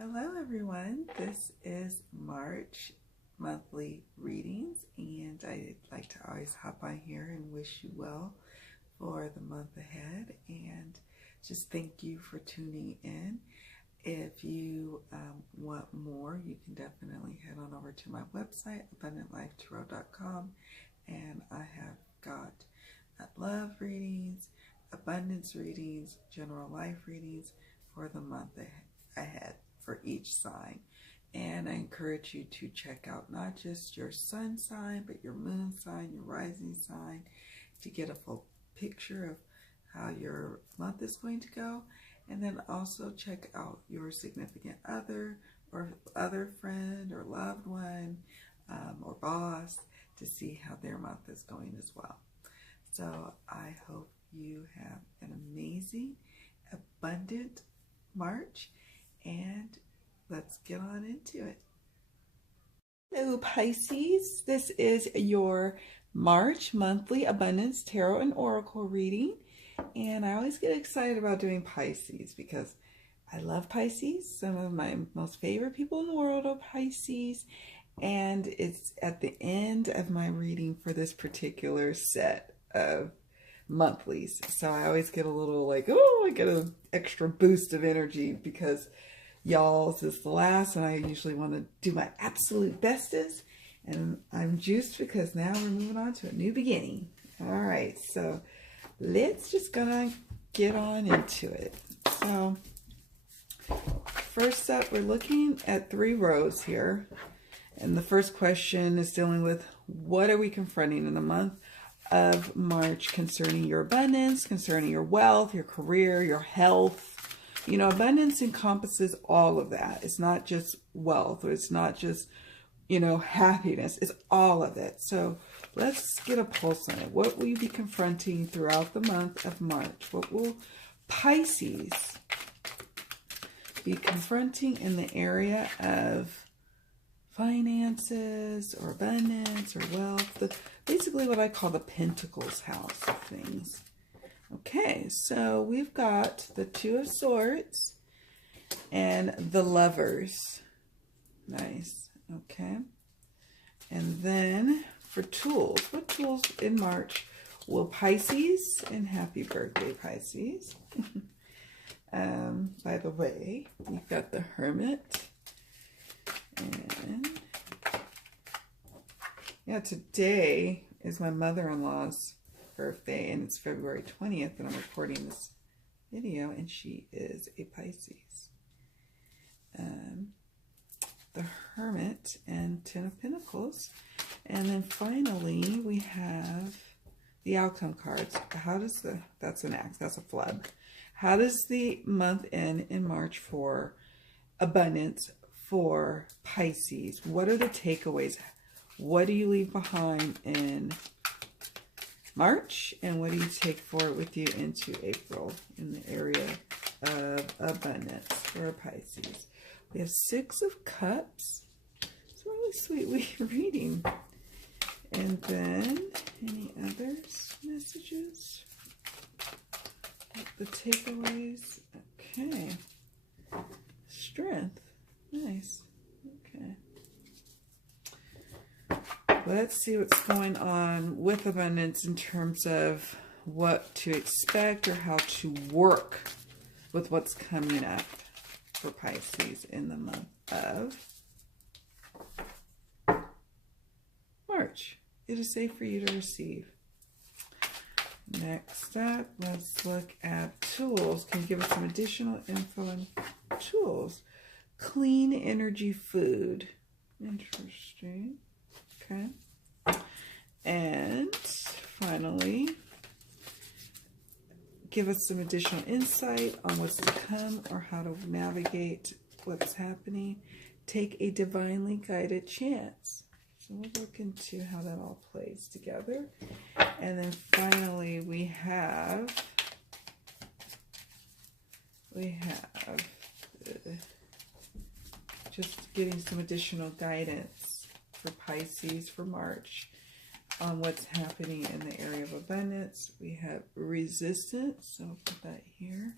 Hello everyone, this is March monthly readings, and I'd like to always hop on here and wish you well for the month ahead and just thank you for tuning in. If you want more, you can definitely head on over to my website, abundantlifetarot.com, and I have got love readings, abundance readings, general life readings for the month ahead for each sign. And I encourage you to check out not just your sun sign, but your moon sign, your rising sign, to get a full picture of how your month is going to go. And then also check out your significant other or other friend or loved one or boss to see how their month is going as well. So I hope you have an amazing, abundant March, and let's get on into it. Hello Pisces, this is your March monthly abundance tarot and oracle reading, and I always get excited about doing Pisces because I love Pisces. Some of my most favorite people in the world are Pisces, and it's at the end of my reading for this particular set of monthlies, so I always get a little like, oh, I get an extra boost of energy because y'all's is the last, and I usually want to do my absolute bestest, and I'm juiced because now we're moving on to a new beginning. All right, so let's just gonna get on into it. So first up, we're looking at 3 rows here, and the first question is dealing with what are we confronting in the month of March concerning your abundance, concerning your wealth, your career, your health. You know, abundance encompasses all of that. It's not just wealth, or it's not just, you know, happiness. It's all of it. So let's get a pulse on it. What will you be confronting throughout the month of March? What will Pisces be confronting in the area of finances or abundance or wealth? Basically what I call the Pentacles house of things. Okay, so we've got the 2 of Swords and the Lovers. Nice. Okay. And then for tools, what tools in March will Pisces, and happy birthday Pisces. By the way, we've got the Hermit. And yeah, today is my mother-in-law's birthday, and it's February 20th, and I'm recording this video, and she is a Pisces. The Hermit and 10 of Pentacles. And then finally, we have the outcome cards. How does that's an axe, that's a flood. How does the month end in March for abundance for Pisces? What are the takeaways? What do you leave behind in March, and what do you take forward with you into April in the area of abundance for Pisces? We have 6 of Cups. It's a really sweet reading. And then any other messages? The takeaways. Okay. Strength. Nice. Okay. Let's see what's going on with abundance in terms of what to expect or how to work with what's coming up for Pisces in the month of March. It is safe for you to receive. Next up, let's look at tools. Can you give us some additional info on tools? Clean energy food. Interesting. Okay. And finally, give us some additional insight on what's to come or how to navigate what's happening. Take a divinely guided chance. So we'll look into how that all plays together. And then finally, we have just getting some additional guidance for Pisces for March on what's happening in the area of abundance. We have resistance, so I'll put that here.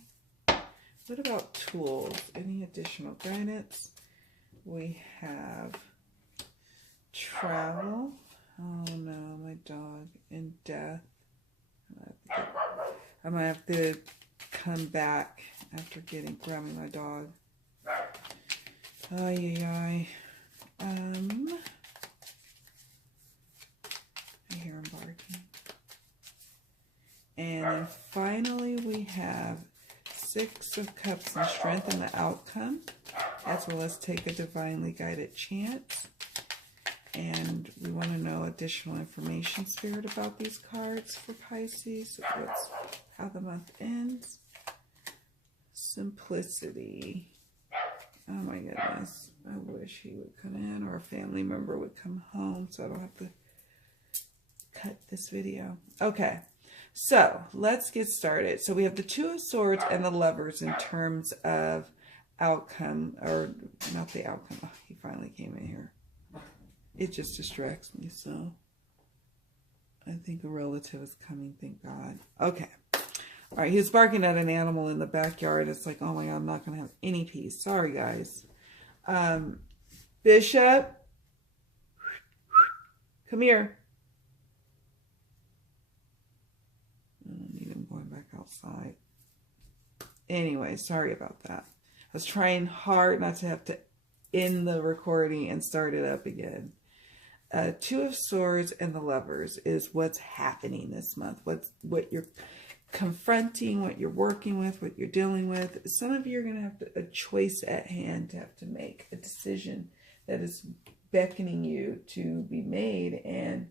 What about tools? Any additional guidance? We have travel. Oh no, my dog. And death. I might have to come back after grabbing my dog. Ay, ay, ay. I hear him barking. And then finally we have Six of Cups and strengthen the outcome. As well as take a divinely guided chance. And we want to know additional information, Spirit, about these cards for Pisces. How the month ends. Simplicity. Oh my goodness. I wish he would come in or a family member would come home so I don't have to cut this video. Okay. So let's get started. So we have the Two of Swords and the Lovers in terms of outcome, or not the outcome. Oh, he finally came in here. It just distracts me, so I think a relative is coming, thank God. Okay. All right, he was barking at an animal in the backyard. It's like, oh my God, I'm not going to have any peace. Sorry, guys. Bishop, come here. I don't need him going back outside. Anyway, sorry about that. I was trying hard not to have to end the recording and start it up again. Two of Swords and the Lovers is what's happening this month. What you're confronting, what you're working with, what you're dealing with. Some of you are going to have a choice at hand to have to make a decision that is beckoning you to be made. And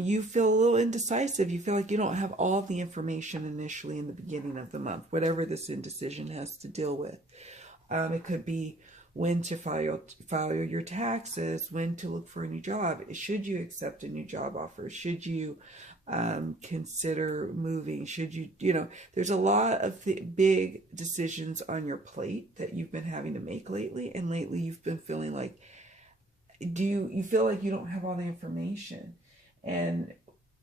you feel a little indecisive. You feel like you don't have all the information initially in the beginning of the month, whatever this indecision has to deal with. It could be when to file your taxes, when to look for a new job. Should you accept a new job offer? Should you consider moving? Should you, there's a lot of big decisions on your plate that you've been having to make lately. And lately you've been feeling like, you feel like you don't have all the information, and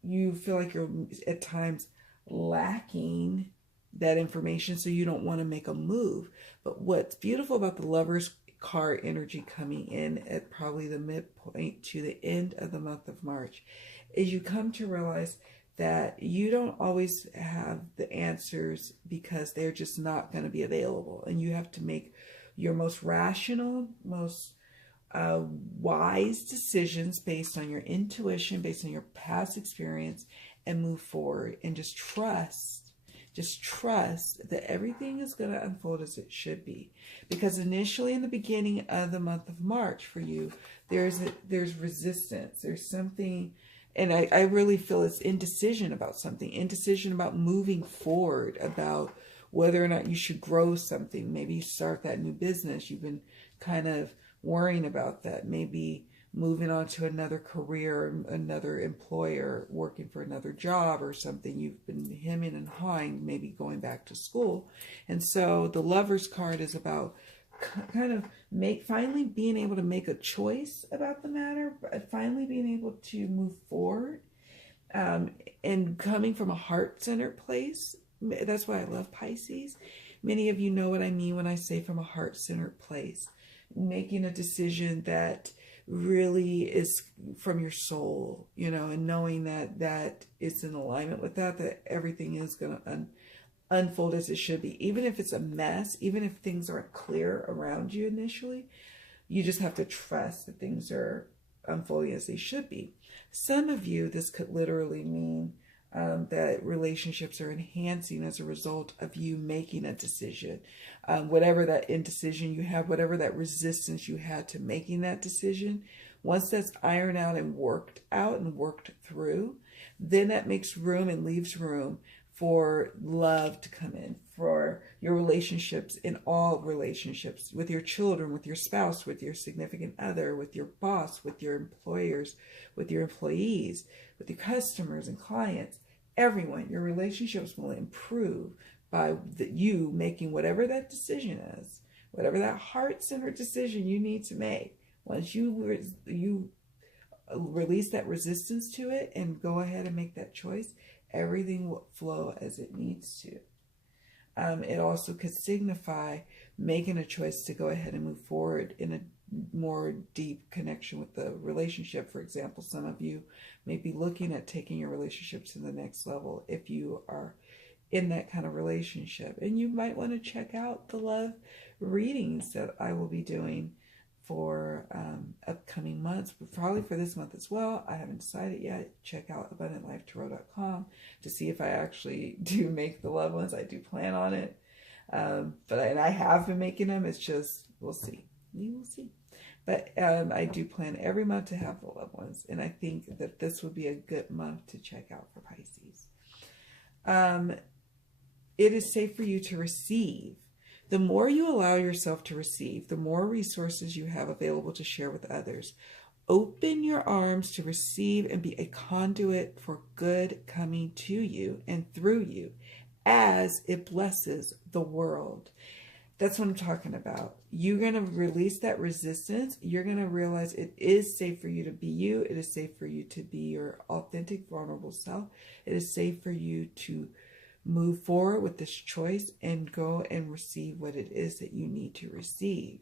you feel like you're at times lacking that information, so you don't want to make a move. But what's beautiful about the Lovers card energy coming in at probably the midpoint to the end of the month of March is you come to realize that you don't always have the answers because they're just not going to be available. And you have to make your most rational, most wise decisions based on your intuition, based on your past experience, and move forward and just trust that everything is going to unfold as it should be. Because initially in the beginning of the month of March for you, there's resistance. There's something, and I really feel it's indecision about something. Indecision about moving forward, about whether or not you should grow something. Maybe you start that new business. You've been kind of worrying about that. Maybe moving on to another career, another employer, working for another job or something. You've been hemming and hawing, maybe going back to school. And so the Lovers card is about kind of finally being able to make a choice about the matter, finally being able to move forward, and coming from a heart-centered place. That's why I love Pisces. Many of you know what I mean when I say from a heart-centered place. Making a decision that really is from your soul, and knowing that it's in alignment with that everything is going to unfold as it should be. Even if it's a mess, even if things aren't clear around you initially, you just have to trust that things are unfolding as they should be. Some of you, this could literally mean that relationships are enhancing as a result of you making a decision. Whatever that indecision you have, whatever that resistance you had to making that decision, once that's ironed out and worked through, then that makes room and leaves room for love to come in, for your relationships, in all relationships, with your children, with your spouse, with your significant other, with your boss, with your employers, with your employees, with your customers and clients. Everyone, your relationships will improve by you making whatever that decision is, whatever that heart-centered decision you need to make. Once you release that resistance to it and go ahead and make that choice, everything will flow as it needs to. It also could signify making a choice to go ahead and move forward in a more deep connection with the relationship. For example, some of you may be looking at taking your relationship to the next level if you are in that kind of relationship. And you might want to check out the love readings that I will be doing for upcoming months, but probably for this month as well. I haven't decided yet. Check out abundantlifetarot.com to see if I actually do make the love ones. I do plan on it. And I have been making them. It's just, we'll see. We will see. But I do plan every month to have the loved ones. And I think that this would be a good month to check out for Pisces. It is safe for you to receive. The more you allow yourself to receive, the more resources you have available to share with others. Open your arms to receive and be a conduit for good coming to you and through you as it blesses the world. That's what I'm talking about. You're going to release that resistance. You're going to realize it is safe for you to be you. It is safe for you to be your authentic, vulnerable self. It is safe for you to move forward with this choice and go and receive what it is that you need to receive.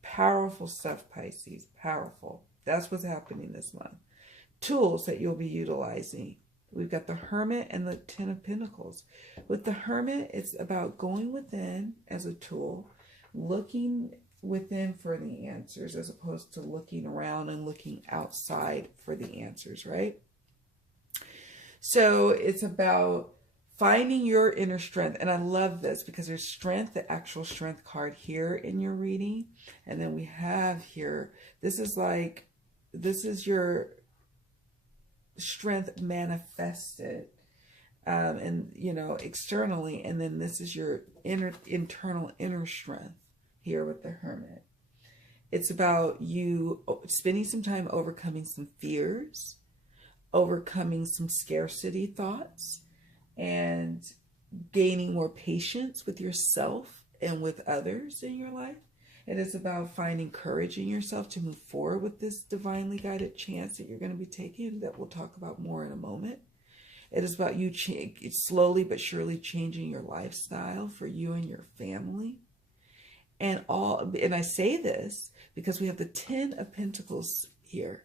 Powerful stuff, Pisces. Powerful. That's what's happening this month. Tools that you'll be utilizing. We've got the Hermit and the Ten of Pentacles. With the Hermit, it's about going within as a tool, looking within for the answers as opposed to looking around and looking outside for the answers, right? So it's about finding your inner strength. And I love this because there's strength, the actual strength card here in your reading. And then we have here, this is your strength manifested and externally, and then this is your internal inner strength here with the Hermit. It's about you spending some time overcoming some fears, overcoming some scarcity thoughts, and gaining more patience with yourself and with others in your life. It is about finding courage in yourself to move forward with this divinely guided chance that you're going to be taking that we'll talk about more in a moment. It is about you slowly but surely changing your lifestyle for you and your family. And I say this because we have the Ten of Pentacles here.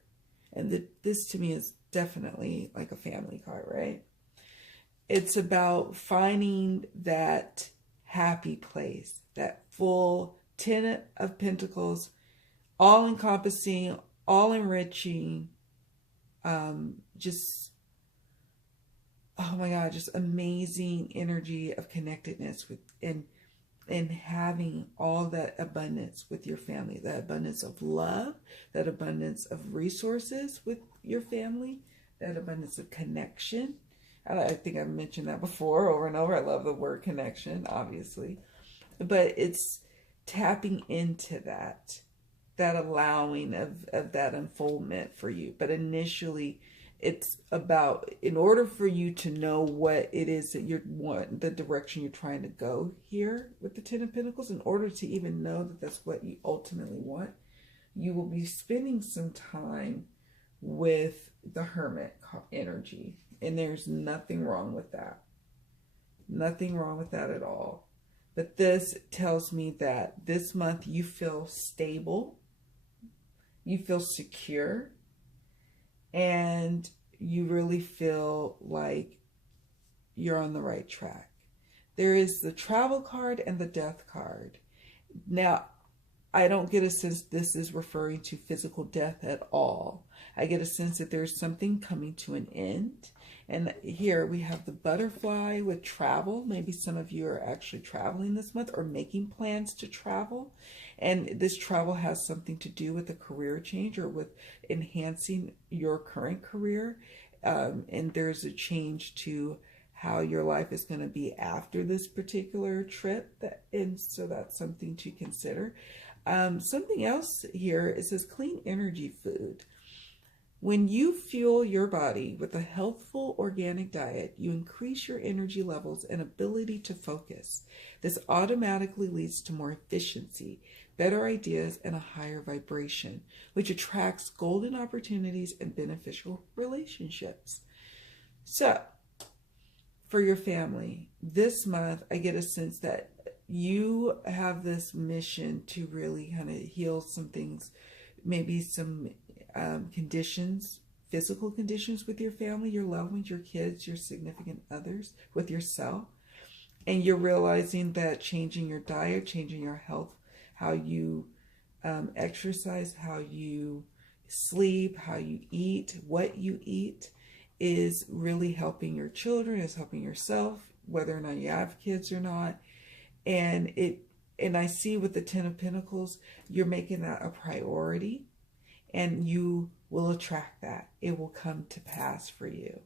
And this to me is definitely like a family card, right? It's about finding that happy place, that full Ten of Pentacles, all-encompassing, all-enriching, just, oh my God, just amazing energy of connectedness with and having all that abundance with your family, that abundance of love, that abundance of resources with your family, that abundance of connection. I think I've mentioned that before over and over. I love the word connection, obviously. But it's tapping into that allowing of that unfoldment for you. But initially, it's about, in order for you to know what it is that you want, the direction you're trying to go here with the Ten of Pentacles, in order to even know that that's what you ultimately want, you will be spending some time with the Hermit energy. And there's nothing wrong with that. Nothing wrong with that at all. But this tells me that this month you feel stable, you feel secure, and you really feel like you're on the right track. There is the Travel card and the Death card. Now, I don't get a sense this is referring to physical death at all. I get a sense that there's something coming to an end. And here we have the Butterfly with travel. Maybe some of you are actually traveling this month or making plans to travel. And this travel has something to do with a career change or with enhancing your current career. And there's a change to how your life is going to be after this particular trip. And so that's something to consider. Something else here, it says clean energy food. When you fuel your body with a healthful organic diet, you increase your energy levels and ability to focus. This automatically leads to more efficiency, better ideas, and a higher vibration, which attracts golden opportunities and beneficial relationships. So, for your family, this month, I get a sense that you have this mission to really kind of heal some things, maybe some conditions, physical conditions with your family, your loved ones, your kids, your significant others, with yourself. And you're realizing that changing your diet, changing your health, how you exercise, how you sleep, how you eat, what you eat, is really helping your children, is helping yourself, whether or not you have kids or not. And I see with the Ten of Pentacles, you're making that a priority, and you will attract that. It will come to pass for you.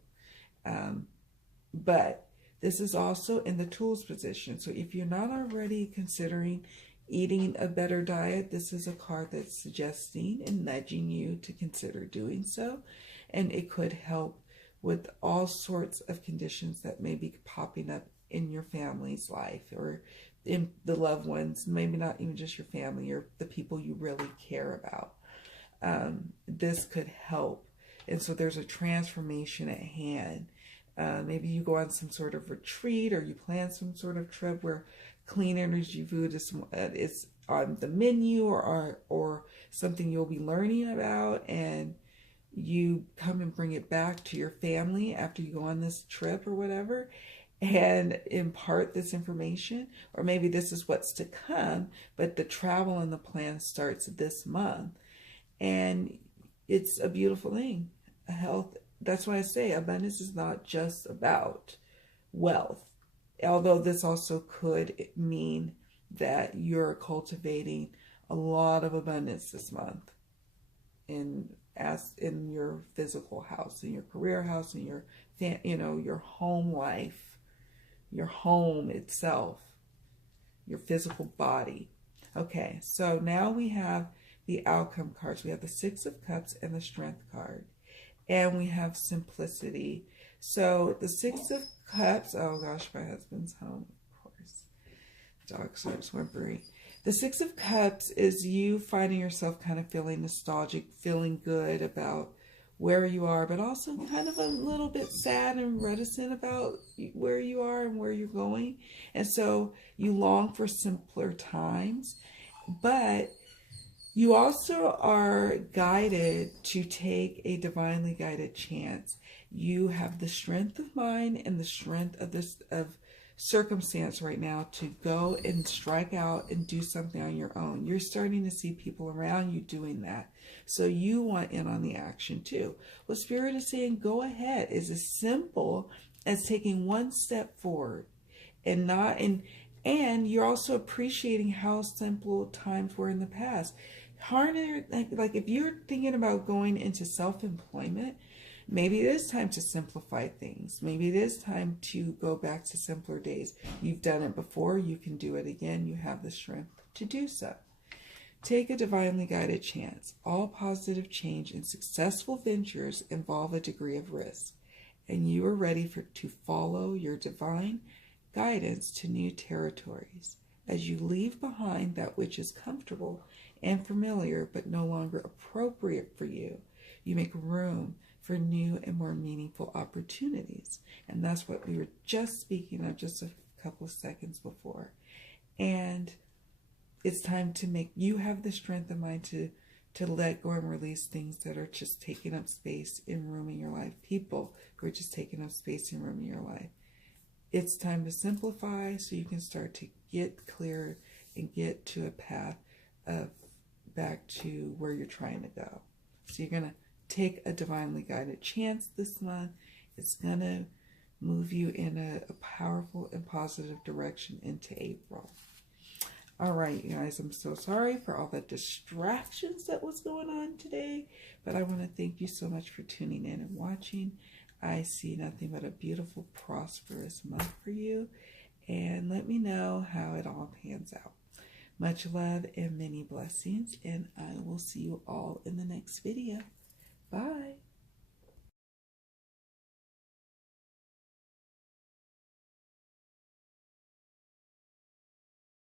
But this is also in the tools position. So if you're not already considering eating a better diet, this is a card that's suggesting and nudging you to consider doing so. And it could help with all sorts of conditions that may be popping up in your family's life or in the loved ones, maybe not even just your family or the people you really care about. This could help. And so there's a transformation at hand. Maybe you go on some sort of retreat, or you plan some sort of trip where clean energy food is on the menu, or something you'll be learning about, and you come and bring it back to your family after you go on this trip or whatever, and impart this information. Or maybe this is what's to come, but the travel and the plan starts this month. And it's a beautiful thing. Health, that's why I say abundance is not just about wealth. Although this also could mean that you're cultivating a lot of abundance this month in your physical house, in your career house, in your your home life, your home itself, your physical body. Okay, so now we have the outcome cards. We have the Six of Cups and the Strength card. And we have simplicity. So the Six of Cups, oh gosh, my husband's home, of course. Dog starts whimpering. The Six of Cups is you finding yourself kind of feeling nostalgic, feeling good about where you are, but also kind of a little bit sad and reticent about where you are and where you're going. And so you long for simpler times, but you also are guided to take a divinely guided chance. You have the strength of mind and the strength of circumstance right now to go and strike out and do something on your own. You're starting to see people around you doing that. So you want in on the action too. What Spirit is saying, go ahead, is as simple as taking one step forward, and you're also appreciating how simple times were in the past. Harder, like if you're thinking about going into self-employment, maybe it is time to simplify things. Maybe it is time to go back to simpler days. You've done it before. You can do it again. You have the strength to do so. Take a divinely guided chance. All positive change and successful ventures involve a degree of risk, and you are ready to follow your divine guidance to new territories. As you leave behind that which is comfortable and familiar but no longer appropriate for you, you make room for new and more meaningful opportunities. And that's what we were just speaking of just a couple of seconds before. And it's time to you have the strength of mind to let go and release things that are just taking up space and room in your life. People who are just taking up space and room in your life. It's time to simplify so you can start to get clear and get to a path of back to where you're trying to go. So you're going to take a divinely guided chance this month. It's going to move you in a powerful and positive direction into April. All right, you guys, I'm so sorry for all the distractions that was going on today, but I want to thank you so much for tuning in and watching. I see nothing but a beautiful, prosperous month for you, and let me know how it all pans out. Much love and many blessings, and I will see you all in the next video. Bye.